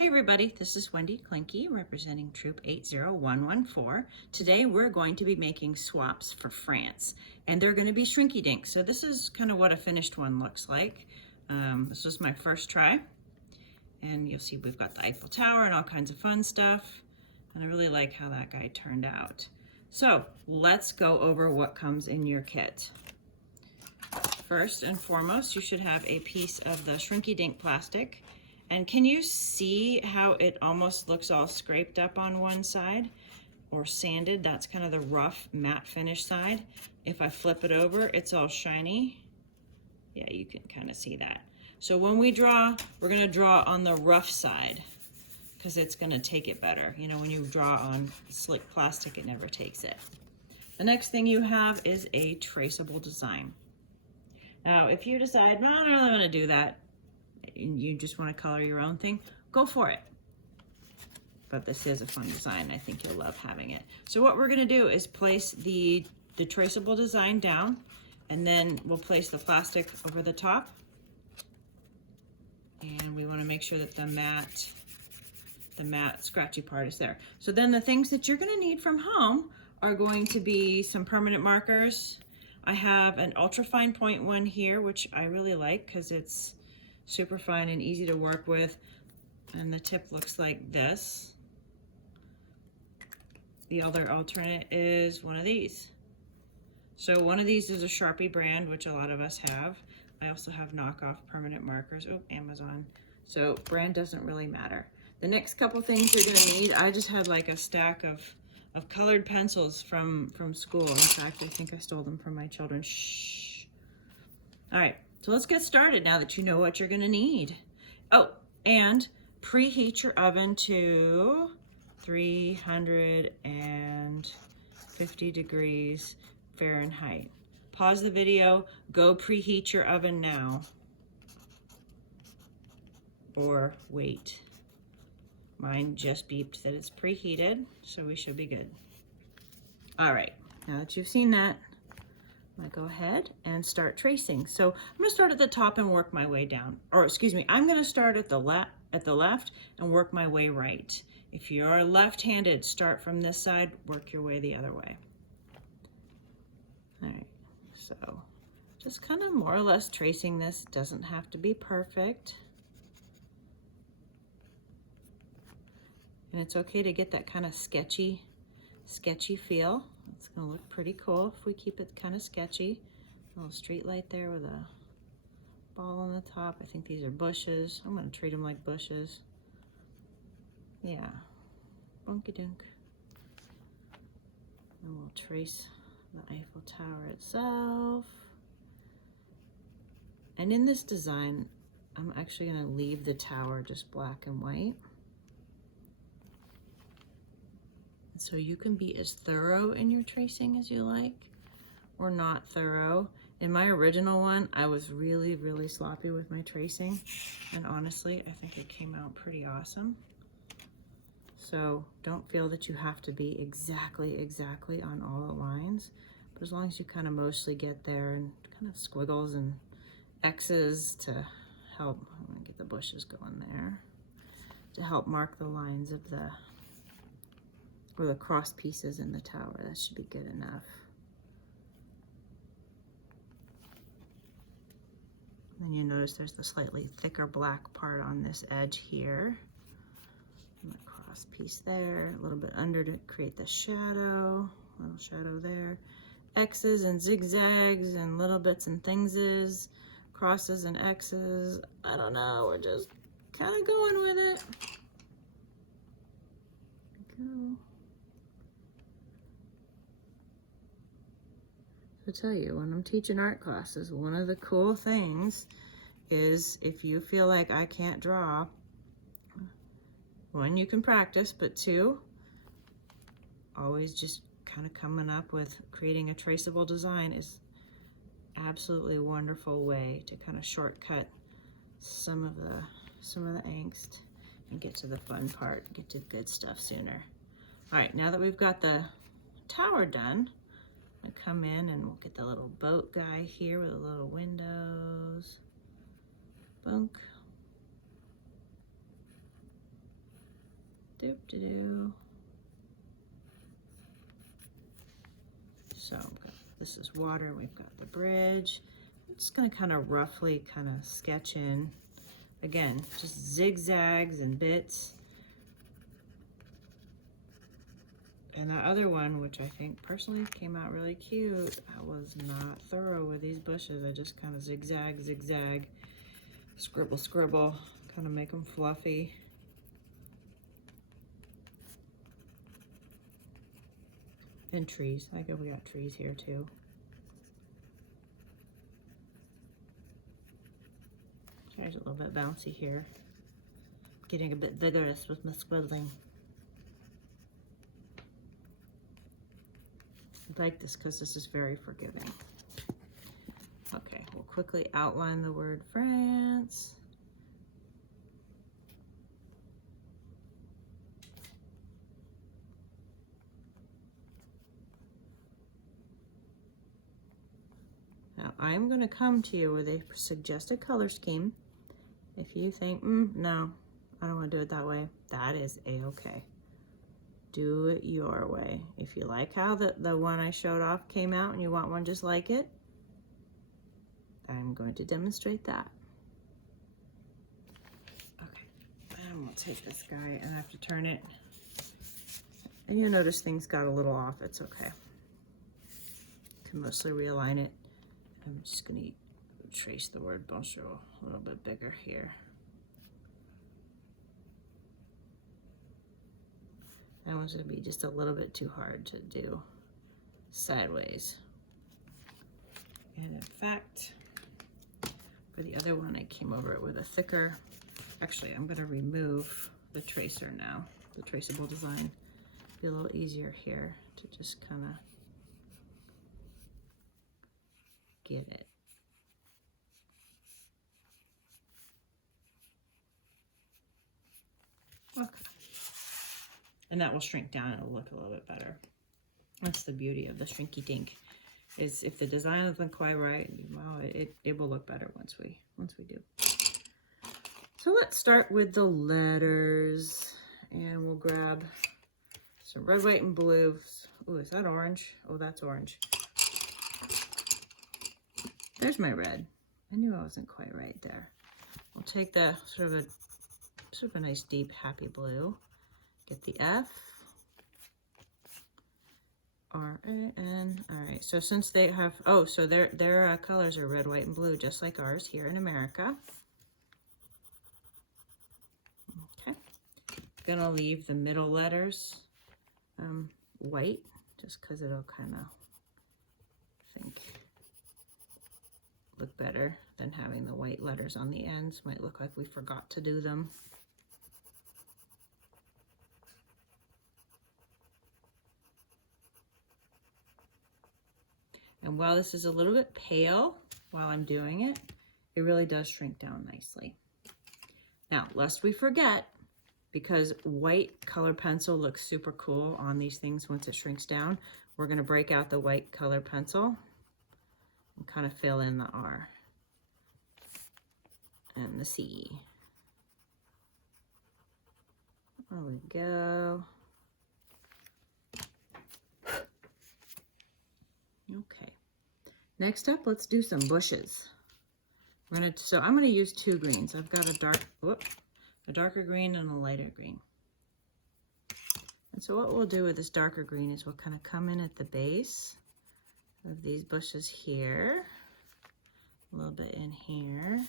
Hey everybody, this is Wendy Klinke representing Troop 80114. Today we're going to be making swaps for France and they're going to be Shrinky-Dink. So this is kind of what a finished one looks like. This was my first try and you'll see we've got the Eiffel Tower and all kinds of fun stuff, and I really like how that guy turned out. So let's go over what comes in your kit. First and foremost, you should have a piece of the Shrinky-Dink plastic. And can you see how it almost looks all scraped up on one side or sanded? That's kind of the rough matte finish side. If I flip it over, it's all shiny. Yeah, you can kind of see that. So when we draw, we're gonna draw on the rough side because it's gonna take it better. You know, when you draw on slick plastic, it never takes it. The next thing you have is a traceable design. Now, if you decide, no, I don't really wanna do that, and you just want to color your own thing, go for it. But this is a fun design. I think you'll love having it. So what we're going to do is place the traceable design down, and then we'll place the plastic over the top. And we want to make sure that the matte scratchy part is there. So then the things that you're going to need from home are going to be some permanent markers. I have an ultra fine point one here, which I really like because it's super fine and easy to work with, and the tip looks like this. The other alternate is one of these. So one of these is a Sharpie brand, which a lot of us have. I also have knockoff permanent markers. Oh, Amazon. So brand doesn't really matter. The next couple things you're gonna need, I just had like a stack of colored pencils from school. In fact, I think I stole them from my children. Shh. All right. So let's get started now that you know what you're gonna need. Oh, and preheat your oven to 350 degrees Fahrenheit. Pause the video, go preheat your oven now. Or wait. Mine just beeped that it's preheated, so we should be good. All right, now that you've seen that, I go ahead and start tracing. So I'm going to start at the top and work my way down. Or excuse me, I'm going to start at the left and work my way right. If you're left-handed, start from this side, work your way the other way. All right, so just kind of more or less tracing this. Doesn't have to be perfect. And it's okay to get that kind of sketchy feel. It's gonna look pretty cool if we keep it kind of sketchy. A little street light there with a ball on the top. I think these are bushes. I'm gonna treat them like bushes. Yeah, bunky dunk. And we'll trace the Eiffel Tower itself. And in this design, I'm actually gonna leave the tower just black and white. So you can be as thorough in your tracing as you like, or not thorough. In my original one, I was really, really sloppy with my tracing. And honestly, I think it came out pretty awesome. So don't feel that you have to be exactly on all the lines. But as long as you kind of mostly get there, and kind of squiggles and X's to help, I'm gonna get the bushes going there, to help mark the lines of the cross pieces in the tower. That should be good enough. And you notice there's the slightly thicker black part on this edge here. And the cross piece there, a little bit under to create the shadow, little shadow there. X's and zigzags and little bits and thingses, crosses and X's. I don't know, we're just kind of going with it. Go. To tell you, when I'm teaching art classes, one of the cool things is if you feel like I can't draw, one, you can practice, but two, always just kind of coming up with creating a traceable design is absolutely a wonderful way to kind of shortcut some of the angst and get to the fun part, get to the good stuff sooner. All right, now that we've got the tower done, I come in and we'll get the little boat guy here with the little windows. Bunk. Doop-de-doo. So this is water, we've got the bridge. I'm just gonna kind of roughly kind of sketch in. Again, just zigzags and bits. And that other one, which I think personally came out really cute, I was not thorough with these bushes. I just kind of zigzag, zigzag, scribble, scribble, kind of make them fluffy. And trees, I guess we got trees here too. There's a little bit bouncy here. Getting a bit vigorous with my squibbling. I like this because this is very forgiving. Okay, we'll quickly outline the word France. Now I'm going to come to you with a suggested color scheme. If you think, no, I don't want to do it that way, that is a-okay. Do it your way. If you like how the one I showed off came out and you want one just like it, I'm going to demonstrate that. Okay, and we'll take this guy and I have to turn it. And you'll notice things got a little off, it's okay. You can mostly realign it. I'm just gonna trace the word bonjour a little bit bigger here. That one's gonna be just a little bit too hard to do sideways. And in fact, for the other one, I came over it with a thicker, actually, I'm gonna remove the tracer now, the traceable design. Be a little easier here to just kind of get it. Okay. And that will shrink down, it'll look a little bit better. That's the beauty of the Shrinky-Dink, is if the design isn't quite right, well, it will look better once we do. So let's start with the letters, and we'll grab some red, white, and blue. Oh, is that orange? Oh, that's orange. There's my red. I knew I wasn't quite right there. We'll take the sort of a nice deep happy blue. Get the F, R-A-N. All right, so since they have, oh, so their colors are red, white, and blue, just like ours here in America. Okay, gonna leave the middle letters white, just because it'll kind of, I think, look better than having the white letters on the ends. Might look like we forgot to do them. And while this is a little bit pale while I'm doing it, it really does shrink down nicely. Now, lest we forget, because white color pencil looks super cool on these things once it shrinks down, we're going to break out the white color pencil and kind of fill in the R and the C. There we go. Okay. Next up, let's do some bushes. So I'm going to use two greens. I've got a darker green and a lighter green. And so what we'll do with this darker green is we'll kind of come in at the base of these bushes here, a little bit in here,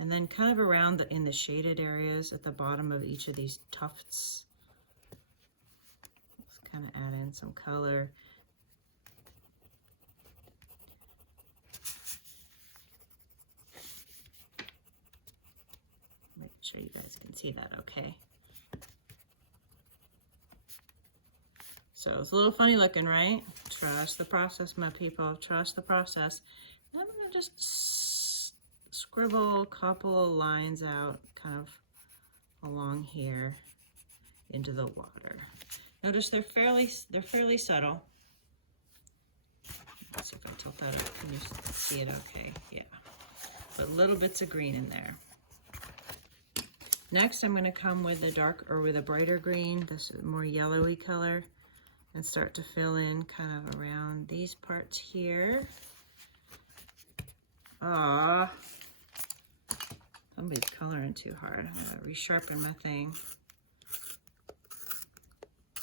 and then kind of around in the shaded areas at the bottom of each of these tufts. Let's kind of add in some color. Make sure you guys can see that okay. So it's a little funny looking, right? Trust the process, my people. Trust the process. And I'm going to just scribble a couple of lines out kind of along here into the water. Notice they're fairly subtle. Let's see if I tilt that up. Can you see it okay? Yeah. But little bits of green in there. Next, I'm going to come with a dark or with a brighter green, this more yellowy color, and start to fill in kind of around these parts here. Ah, somebody's coloring too hard. I'm going to resharpen my thing.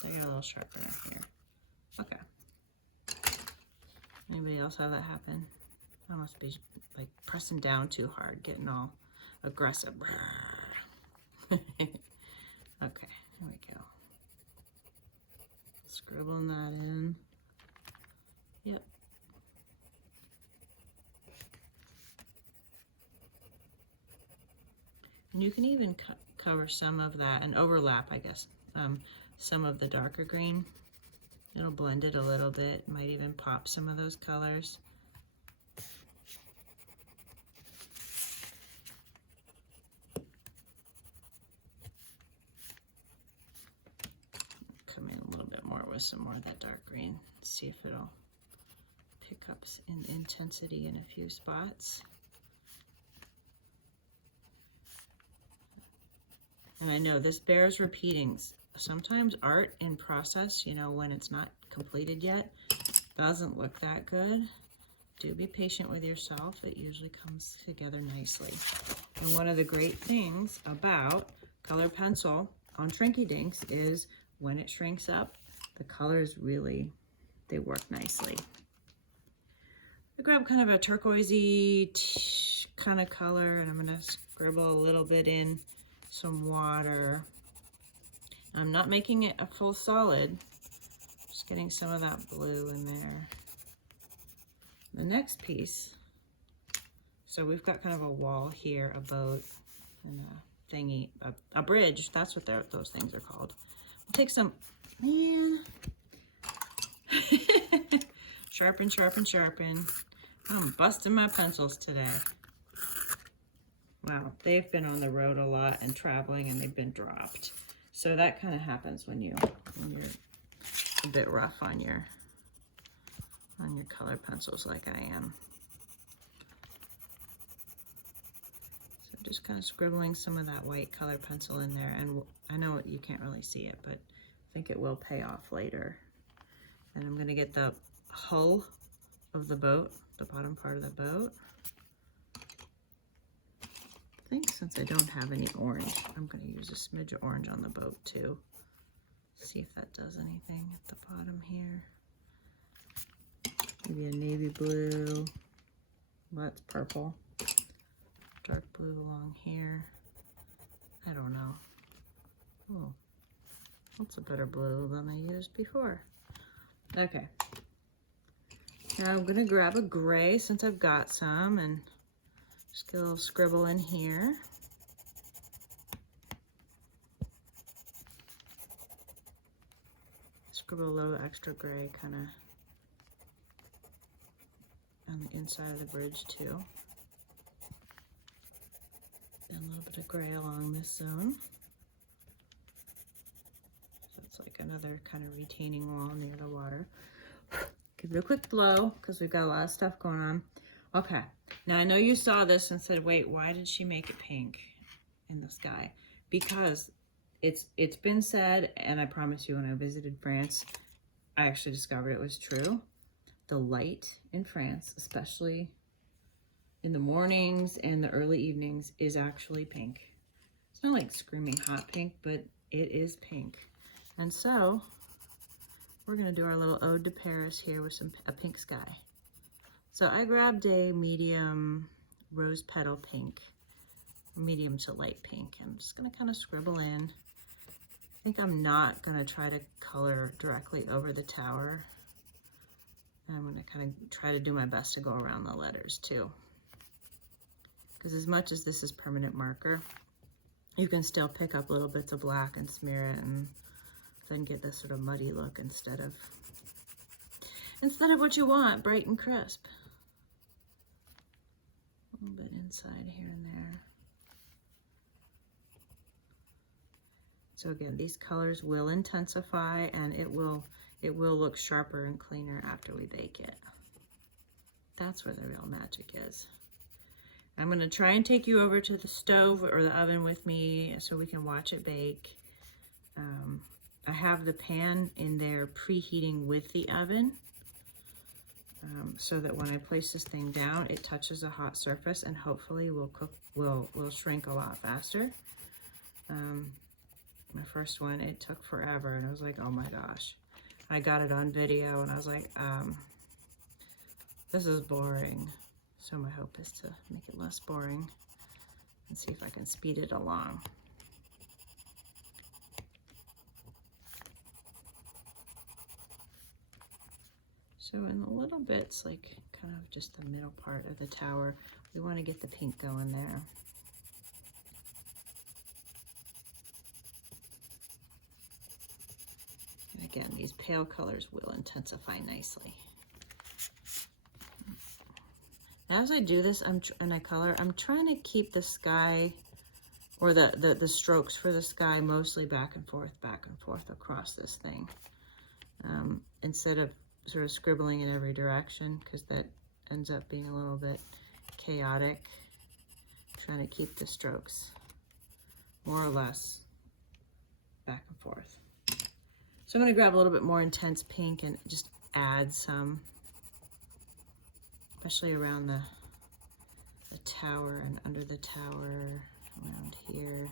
I got a little sharpener here. Okay. Anybody else have that happen? I must be like pressing down too hard, getting all aggressive. Okay, here we go. Scribbling that in. Yep. And you can even cover some of that and overlap, I guess, some of the darker green. It'll blend it a little bit, might even pop some of those colors. Come in a little bit more with some more of that dark green. See if it'll pick up in intensity in a few spots. And I know this bears repeating. Sometimes art in process, you know, when it's not completed yet, doesn't look that good. Do be patient with yourself. It usually comes together nicely. And one of the great things about color pencil on Shrinky-Dinks is when it shrinks up, the colors really, they work nicely. I grab kind of a turquoisey kind of color, and I'm going to scribble a little bit in some water. I'm not making it a full solid, just getting some of that blue in there. The next piece, so we've got kind of a wall here, a boat, and a thingy, a bridge. That's what those things are called. We'll take some, man, sharpen, sharpen, sharpen. I'm busting my pencils today. Wow, they've been on the road a lot and traveling, and they've been dropped. So that kind of happens when you're a bit rough on your color pencils like I am. So just kind of scribbling some of that white color pencil in there, and I know you can't really see it, but I think it will pay off later. And I'm going to get the hull of the boat, the bottom part of the boat. I think since I don't have any orange, I'm going to use a smidge of orange on the boat too. See if that does anything at the bottom here. Maybe a navy blue. Well, that's purple. Dark blue along here. I don't know. Oh, that's a better blue than I used before. Okay. Now I'm going to grab a gray since I've got some, and just get a little scribble in here. Scribble a little extra gray kind of on the inside of the bridge too. And a little bit of gray along this zone. So it's like another kind of retaining wall near the water. Give it a quick blow because we've got a lot of stuff going on. Okay, now I know you saw this and said, wait, why did she make it pink in the sky? Because it's been said, and I promise you when I visited France, I actually discovered it was true. The light in France, especially in the mornings and the early evenings, is actually pink. It's not like screaming hot pink, but it is pink. And so we're gonna do our little ode to Paris here with a pink sky. So I grabbed a medium rose petal pink, medium to light pink. I'm just gonna kind of scribble in. I think I'm not gonna try to color directly over the tower. I'm gonna kind of try to do my best to go around the letters too. Because as much as this is permanent marker, you can still pick up little bits of black and smear it and then get this sort of muddy look instead of what you want, bright and crisp. A little bit inside here and there. So again, these colors will intensify, and it will look sharper and cleaner after we bake it. That's where the real magic is. I'm gonna try and take you over to the stove or the oven with me so we can watch it bake. I have the pan in there preheating with the oven so that when I place this thing down, it touches a hot surface and hopefully will shrink a lot faster. My first one, it took forever and I was like, oh my gosh. I got it on video and I was like, this is boring. So my hope is to make it less boring and see if I can speed it along. So in the little bits, like kind of just the middle part of the tower, we want to get the pink going there. And again, these pale colors will intensify nicely. As I do this, and I color, I'm trying to keep the sky, or the strokes for the sky mostly back and forth across this thing. Instead of sort of scribbling in every direction, because that ends up being a little bit chaotic. Trying to keep the strokes more or less back and forth. So I'm going to grab a little bit more intense pink and just add some, especially around the tower and under the tower, around here.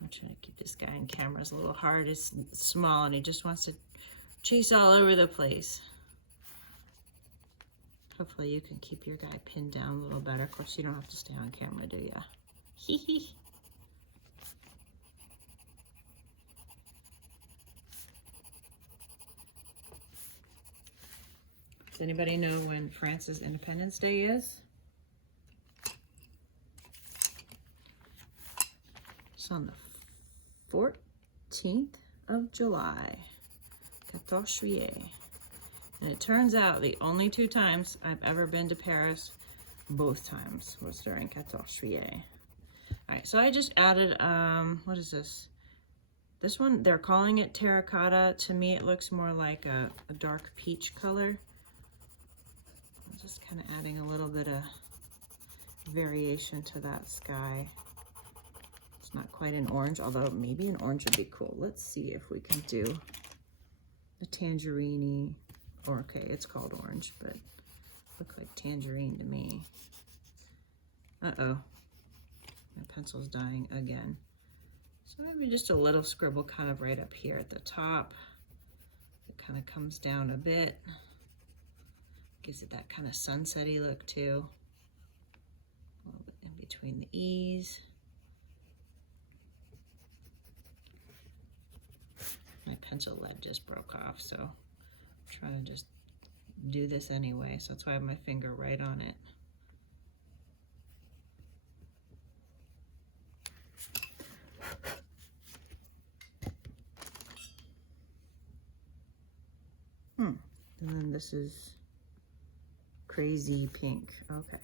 I'm trying to keep this guy in camera. It's a little hard. It's small and he just wants to chase all over the place. Hopefully you can keep your guy pinned down a little better. Of course, you don't have to stay on camera, do ya? Hee hee. Does anybody know when France's Independence Day is? It's on the 14th of July. 14 juillet. And it turns out the only 2 times I've ever been to Paris, both times was during 14 juillet. All right, so I just added, what is this? This one, they're calling it terracotta. To me, it looks more like a dark peach color. I'm just kind of adding a little bit of variation to that sky. It's not quite an orange, although maybe an orange would be cool. Let's see if we can do a tangerine-y. Or okay, it's called orange, but look like tangerine to me. Uh-oh, my pencil's dying again. So maybe just a little scribble kind of right up here at the top. It kind of comes down a bit. Gives it that kind of sunset-y look too. A little bit in between the E's. My pencil lead just broke off, so trying to just do this anyway, so that's why I have my finger right on it. And then this is crazy pink. Okay.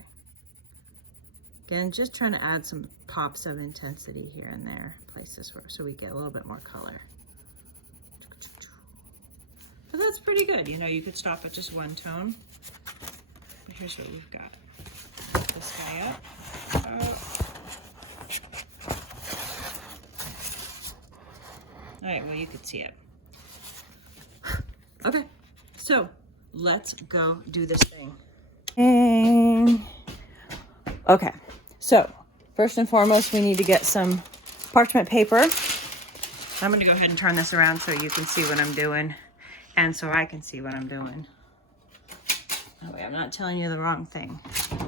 Again, just trying to add some pops of intensity here and there, places where, so we get a little bit more color. But that's pretty good. You know, you could stop at just one tone. But here's what we've got. Put this guy up. All right, well, you could see it. Okay, so let's go do this thing. Okay, so first and foremost, we need to get some parchment paper. I'm gonna go ahead and turn this around so you can see what I'm doing. And so I can see what I'm doing. That way I'm not telling you the wrong thing.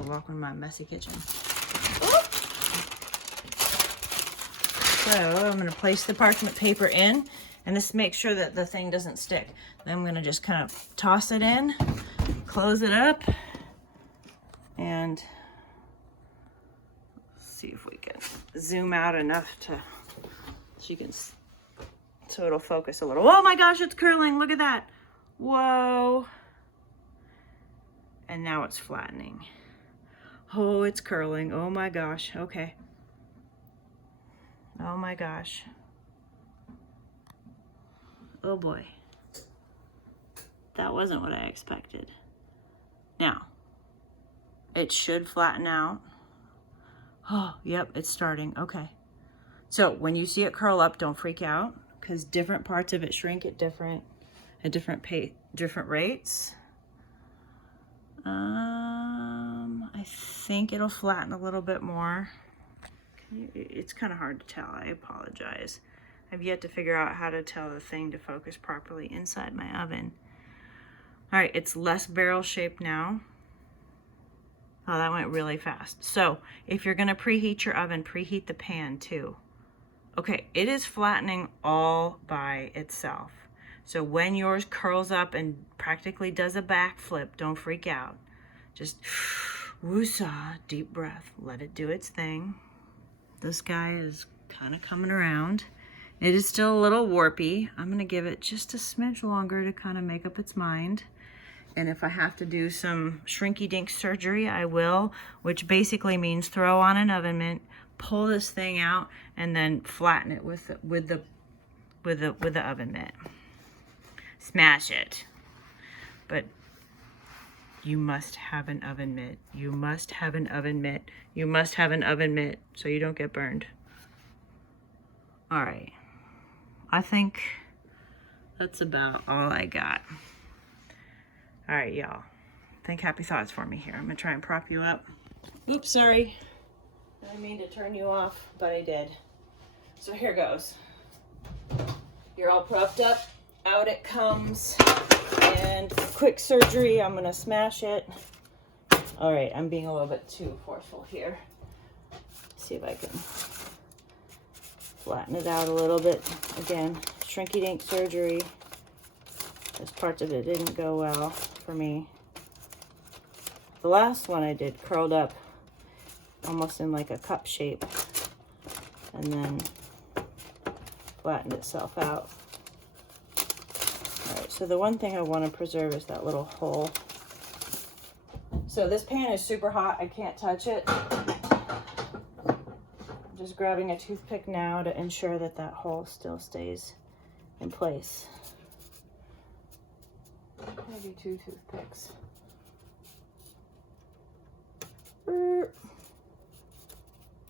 Welcome to my messy kitchen. So I'm gonna place the parchment paper in, and this makes sure that the thing doesn't stick. Then I'm gonna just kind of toss it in, close it up, and see if we can zoom out enough to, so you can, so it'll focus a little. Oh my gosh, it's curling, look at that. Whoa. And now it's flattening. Oh, it's curling. Oh my gosh. Okay. Oh my gosh. Oh boy. That wasn't what I expected. Now, it should flatten out. Oh, yep, it's starting. Okay. So when you see it curl up, don't freak out, because different parts of it shrink at different rates. I think it'll flatten a little bit more. It's kind of hard to tell. I apologize. I've yet to figure out how to tell the thing to focus properly inside my oven. All right, it's less barrel shaped now. Oh, that went really fast. So if you're gonna preheat your oven, preheat the pan too. Okay, it is flattening all by itself. So when yours curls up and practically does a backflip, don't freak out. Just woosah, deep breath, let it do its thing. This guy is kind of coming around. It is still a little warpy. I'm gonna give it just a smidge longer to kind of make up its mind. And if I have to do some Shrinky-Dink surgery, I will, which basically means throw on an oven mitt, pull this thing out, and then flatten it with the oven mitt. Smash it. But you must have an oven mitt. You must have an oven mitt. You must have an oven mitt so you don't get burned. All right. I think that's about all I got. All right, y'all. Think happy thoughts for me here. I'm gonna try and prop you up. Oops, sorry. I didn't mean to turn you off, but I did. So here goes. You're all propped up. Out it comes. And quick surgery, I'm gonna smash it. All right, I'm being a little bit too forceful here. See if I can flatten it out a little bit. Again, Shrinky-Dink surgery. This parts of it didn't go well for me. The last one I did curled up almost in like a cup shape and then flattened itself out. All right, so the one thing I want to preserve is that little hole. So this pan is super hot. I can't touch it. I'm just grabbing a toothpick now to ensure that that hole still stays in place. Maybe 2 toothpicks.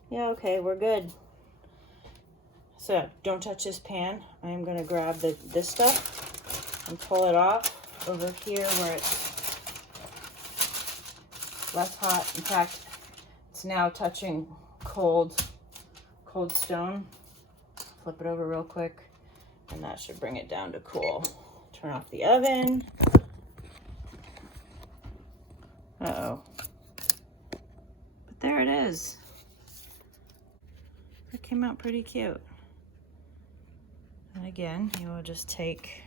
Yeah, okay, we're good. So don't touch this pan. I am gonna grab this stuff and pull it off over here where it's less hot. In fact, it's now touching cold stone. Flip it over real quick and that should bring it down to cool. Turn off the oven. Uh-oh. But there it is. It came out pretty cute. And again, you will just take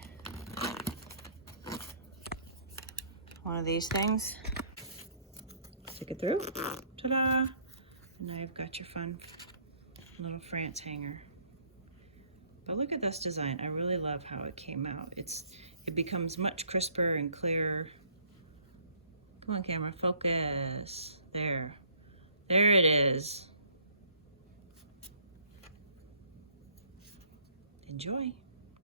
one of these things, stick it through, ta-da! And now you've got your fun little France hanger. But look at this design. I really love how it came out. It becomes much crisper and clearer. Come on, camera, focus. There. There it is. Enjoy.